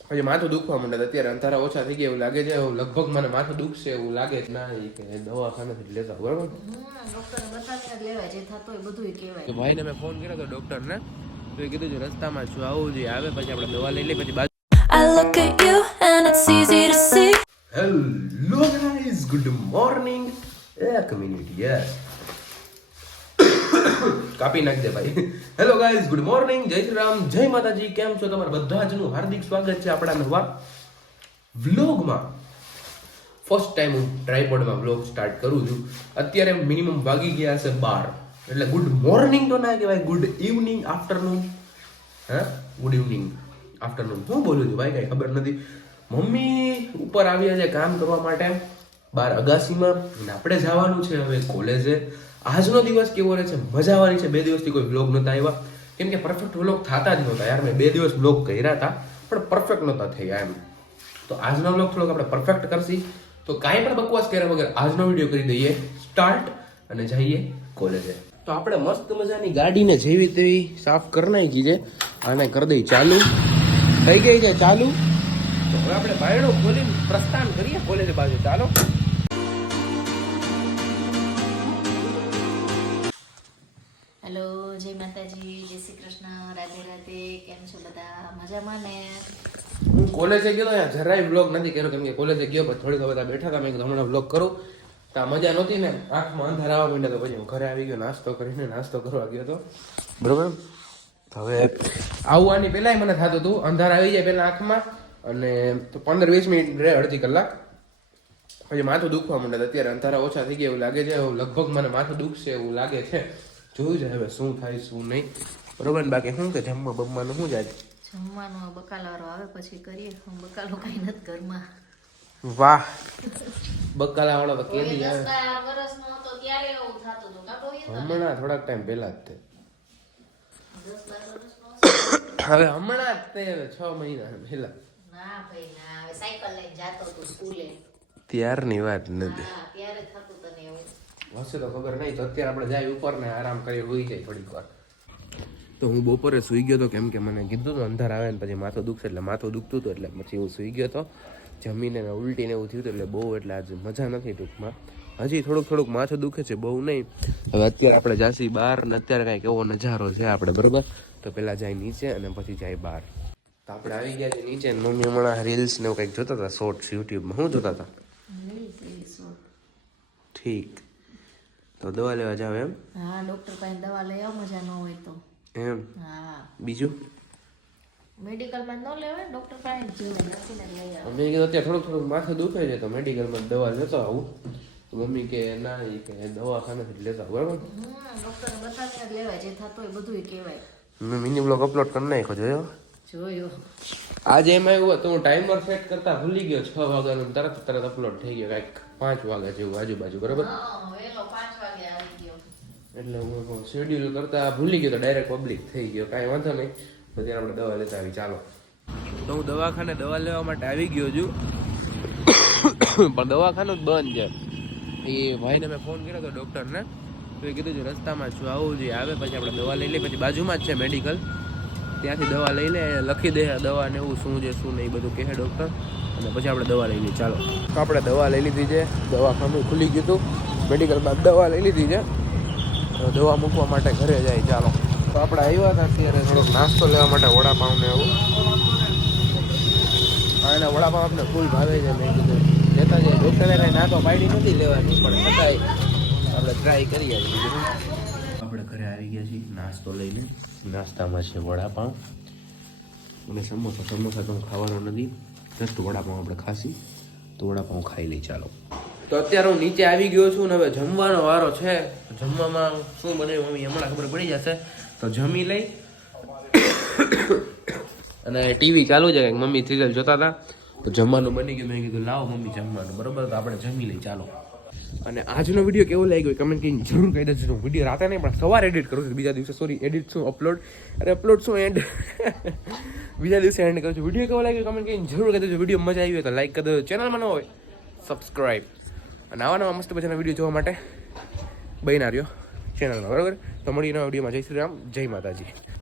પછી માથું દુખવા માંડે અત્યારે અંધારા ઓછા થઈ ગયા એવું લાગે છે. લગભગ મને માથું દુખશે એવું લાગે છે ના ઈ કે દવાખાનેથી જ લેતા બરાબર? ડોક્ટરને બતાવીને જ લેવાય જે થતું હોય બધું કહેવાય. તો ભાઈને મેં ફોન કર્યો હતો ડોક્ટરને તો એ કીધું છે રસ્તામાં છું આવું જોઈએ આવે પછી આપણે દવા લઈ લઈએ પછી બાજુ I look at you and it's easy to see. Hello guys good morning એક મિનિટ યસ કાપી નાખજે ભાઈ. હેલો ગાઈઝ ગુડ મોર્નિંગ જય શ્રી રામ, જય માતાજી. કેમ છો તમારા બધા? જનું હાર્દિક સ્વાગત છે આપણા નવા વ્લોગમાં. ફર્સ્ટ ટાઈમ હું ટ્રાયપોડમાં વ્લોગ સ્ટાર્ટ કરું છું. અત્યારે મિનિમમ વાગી ગયા છે બાર. એટલે ગુડ મોર્નિંગ તો ના કહેવાય ગુડ ઇવનિંગ આફ્ટરનૂન હા? ગુડ ઇવનિંગ આફ્ટરનૂન હું બોલું છું, ભાઈ, કાંઈ ખબર નથી. મમ્મી ઉપર આવ્યા છે કામ કરવા માટે. બાર અગાસીમાં અને આપણે જવાનું છે હવે કોલેજે. આજનો દિવસ કેવો રહે છે? મજા આવવાની છે. બે દિવસથી કોઈ વ્લોગ નહોતા આવ્યા. કેમ કે પરફેક્ટ વ્લોગ થતા જ નહોતા યાર. મેં બે દિવસ વ્લોગ કર્યા હતા, પણ પરફેક્ટ નહોતા થયા એમ. તો આજનો વ્લોગ થોડોક આપણે પરફેક્ટ કરશી. તો કાંઈ પણ બકવાસ કર્યા વગર આજનો વીડિયો કરી દઈએ. સ્ટાર્ટ અને જઈએ કોલેજે. તો આપણે મસ્ત મજાની ગાડીને જેવી તેવી સાફ કરી નાખી છે. આને કરી દઈ ચાલુ. થઈ ગઈ છે ચાલુ? તો હવે આપણે બાયણો ખોલીને પ્રસ્થાન કરીએ કોલેજ બાજુ. ચાલો. હેલો જય માતાજી જય શ્રી કૃષ્ણ રાધે રાધે કેમ છો બધા? મજામાં ને? હું કોલેજે ગયો યાર જરાય બ્લોગ નથી કર્યો કેમ કે કોલેજે ગયો પણ થોડીક બધા બેઠા હતા મેં કીધું હમણાં બ્લોગ કરું. તો મજા નહોતી ને આંખમાં અંધાર આવવા માંડ્યા તો પછી હું ઘરે આવી ગયો નાસ્તો કરીને નાસ્તો કરવા ગયો હતો બરોબર? હવે આવવાની પહેલાંય મને થતું હતું અંધાર આવી જાય પહેલાં આંખમાં અને તો પંદર વીસ મિનિટ રહે અડધી કલાક. પછી માથું દુખવા માંડે. અત્યારે અંધારા ઓછા થઈ ગયા એવું લાગે છે લગભગ મને માથું દુખશે એવું લાગે છે. જોયું જાય હવે શું થાય શું નહીં. બરોબર ને? બાકી શું કે જમવા બમવાનું શું જાય? જમવાનો બકાલાવાળો આવે પછી કરીએ. હું બકાલો કાંઈ નથી ઘરમાં. વાહ. બકાલા વાળો તો કેદી આવે હમણાં થોડાક ટાઈમ પહેલા જ તે. હવે હમણાં જ તે હવે છ મહિના પહેલા. ના ભાઈ ના. હવે સાયકલ લઈને જાતો તો સ્કૂલે. ત્યારની વાત નથી હા ત્યારે થતું તને એવું હશે તો ખબર નહીં તો અત્યારે આપણે જાય ઉપર ને આરામ કરી હોઈ જાય થોડીક વાર. તો હું બપોરે સૂઈ ગયો હતો કેમ કે મને કીધું હતું અંધાર આવે ને પછી માથું દુખશે એટલે માથું દુખતું હતું એટલે પછી હું સૂઈ ગયો હતો જમીને ઉલટીને એવું થયું હતું એટલે બહુ એટલે આજે મજા નથી ટૂંકમાં. હજી થોડુંક થોડુંક માથું દુખે છે બહુ નહીં હવે અત્યારે આપણે જાસી બહાર ને અત્યારે કાંઈક એવો નજારો છે આપણે બરોબર? તો પહેલાં જાય નીચે અને પછી જાય બહાર. તો આપણે આવી ગયા છે નીચે મમ્મી હમણાં રીલ્સ ને એવું કંઈક જોતા હતા શોર્ટ્સ યુટ્યુબમાં શું જોતા હતા? ઠીક. તો દવા લેવા જાવ એમ? હા ડોક્ટર પાસે દવા લઈ આવ મજા ન હોય તો. એમ? હા. બીજું? મેડિકલમાં ન લેવાય ડોક્ટર પાસે જ જવું નથી ને લઈ આવ. મેં કીધું અત્યારે થોડુંક થોડુંક માથું દુખે છે તો મેડિકલમાં દવા લેતો આવું. તો મમ્મી કે ના એ કે દવાખાનેથી લેતા આવું, બરાબર ડોક્ટર બતાવીને લેવાય જે થતું હોય બધું કહેવાય. મેં મિની બ્લોગ અપલોડ કરી નાખ્યો જોયો? જોયો. આજે એમાં એવું હતું હું ટાઈમર સેટ કરતા ભૂલી ગયો છ વાગ્યાનો તરત તરત અપલોડ થઈ ગયો કાંઈક પાંચ વાગ્યા જેવું આજુબાજુ બરાબર? એટલે હું શેડ્યુલ કરતા ભૂલી ગયો તો ડાયરેક્ટ પબ્લિક થઈ ગયો કાંઈ વાંધો નહીં. પછી આપણે દવા લેતા આવી ચાલો. તો હું દવાખાને દવા લેવા માટે આવી ગયો છું. પણ દવાખાનું જ બંધ છે. એ ભાઈને મેં ફોન કર્યો હતો ડૉક્ટરને તો એ કીધું છે રસ્તામાં છું આવું જોઈએ આવે પછી આપણે દવા લઈ લઈએ. પછી બાજુમાં જ છે મેડિકલ ત્યાંથી દવા લઈ લે, લખી દે દવા ને એવું શું છે, શું નહીં બધું કહે ડૉક્ટર અને પછી આપણે દવા લઈ લઈએ. ચાલો. તો આપણે દવા લઈ લીધી છે. દવાખાનું ખુલી ગયું હતું. મેડિકલમાં દવા લઈ લીધી છે. દવા મૂકવા માટે ઘરે જાય. ચાલો. તો આપણે આવ્યા હતા ત્યારે થોડોક નાસ્તો લેવા માટે વડાપાઉં ને એવું. એના વડાપાઉં આપણે ફૂલ ભાવે છે, મેં કીધું. લેતા જાય. ડૉક્ટરે કાંઈ નાતો પાડી નથી લેવાની, પણ છતાંય આપણે ટ્રાય કરીએ. ઘરે આવી ગયા છીએ નાસ્તો લઈને નાસ્તામાં છે વડાપાઉં અને સમોસા. સમોસા તો હું ખાવાનો નથી જસ્ટ વડાપાઉં આપણે ખાસી તો વડાપાઉં ખાઈ લઈ ચાલો. તો અત્યારે હું નીચે આવી ગયો છું ને હવે જમવાનો વારો છે. જમવામાં શું બને મમ્મી હમણાં ખબર પડી જશે. તો જમી લઈ. અને ટીવી ચાલુ છે કંઈક મમ્મી સિરિયલ જોતા હતા. તો જમવાનું બની ગયું. મેં કીધું લાવો મમ્મી જમવાનું. બરોબર? તો આપણે જમી લઈ ચાલો. અને આજનો વીડિયો કેવો લાગ્યો કમેન્ટ કરીને જરૂર કહી દેજો. વીડિયો રાતે નહીં, પણ સવારે એડિટ કરું છું. બીજા દિવસે સોરી એડિટ શું અપલોડ અરે અપલોડ શું એન્ડ બીજા દિવસે એન્ડ કરું છું. વીડિયો કેવો લાગ્યો કમેન્ટ કરીને જરૂર કહી દેજો. વીડિયો મજા આવી હોય તો લાઈક કરી દેજો. ચેનલમાં ન હોય સબસ્ક્રાઈબ અને આવા નવા મસ્ત મજાના વીડિયો જોવા માટે બહીના રહ્યો ચેનલમાં બરાબર? તો મળીએ નવા વિડીયોમાં જય શ્રી રામ, જય માતાજી.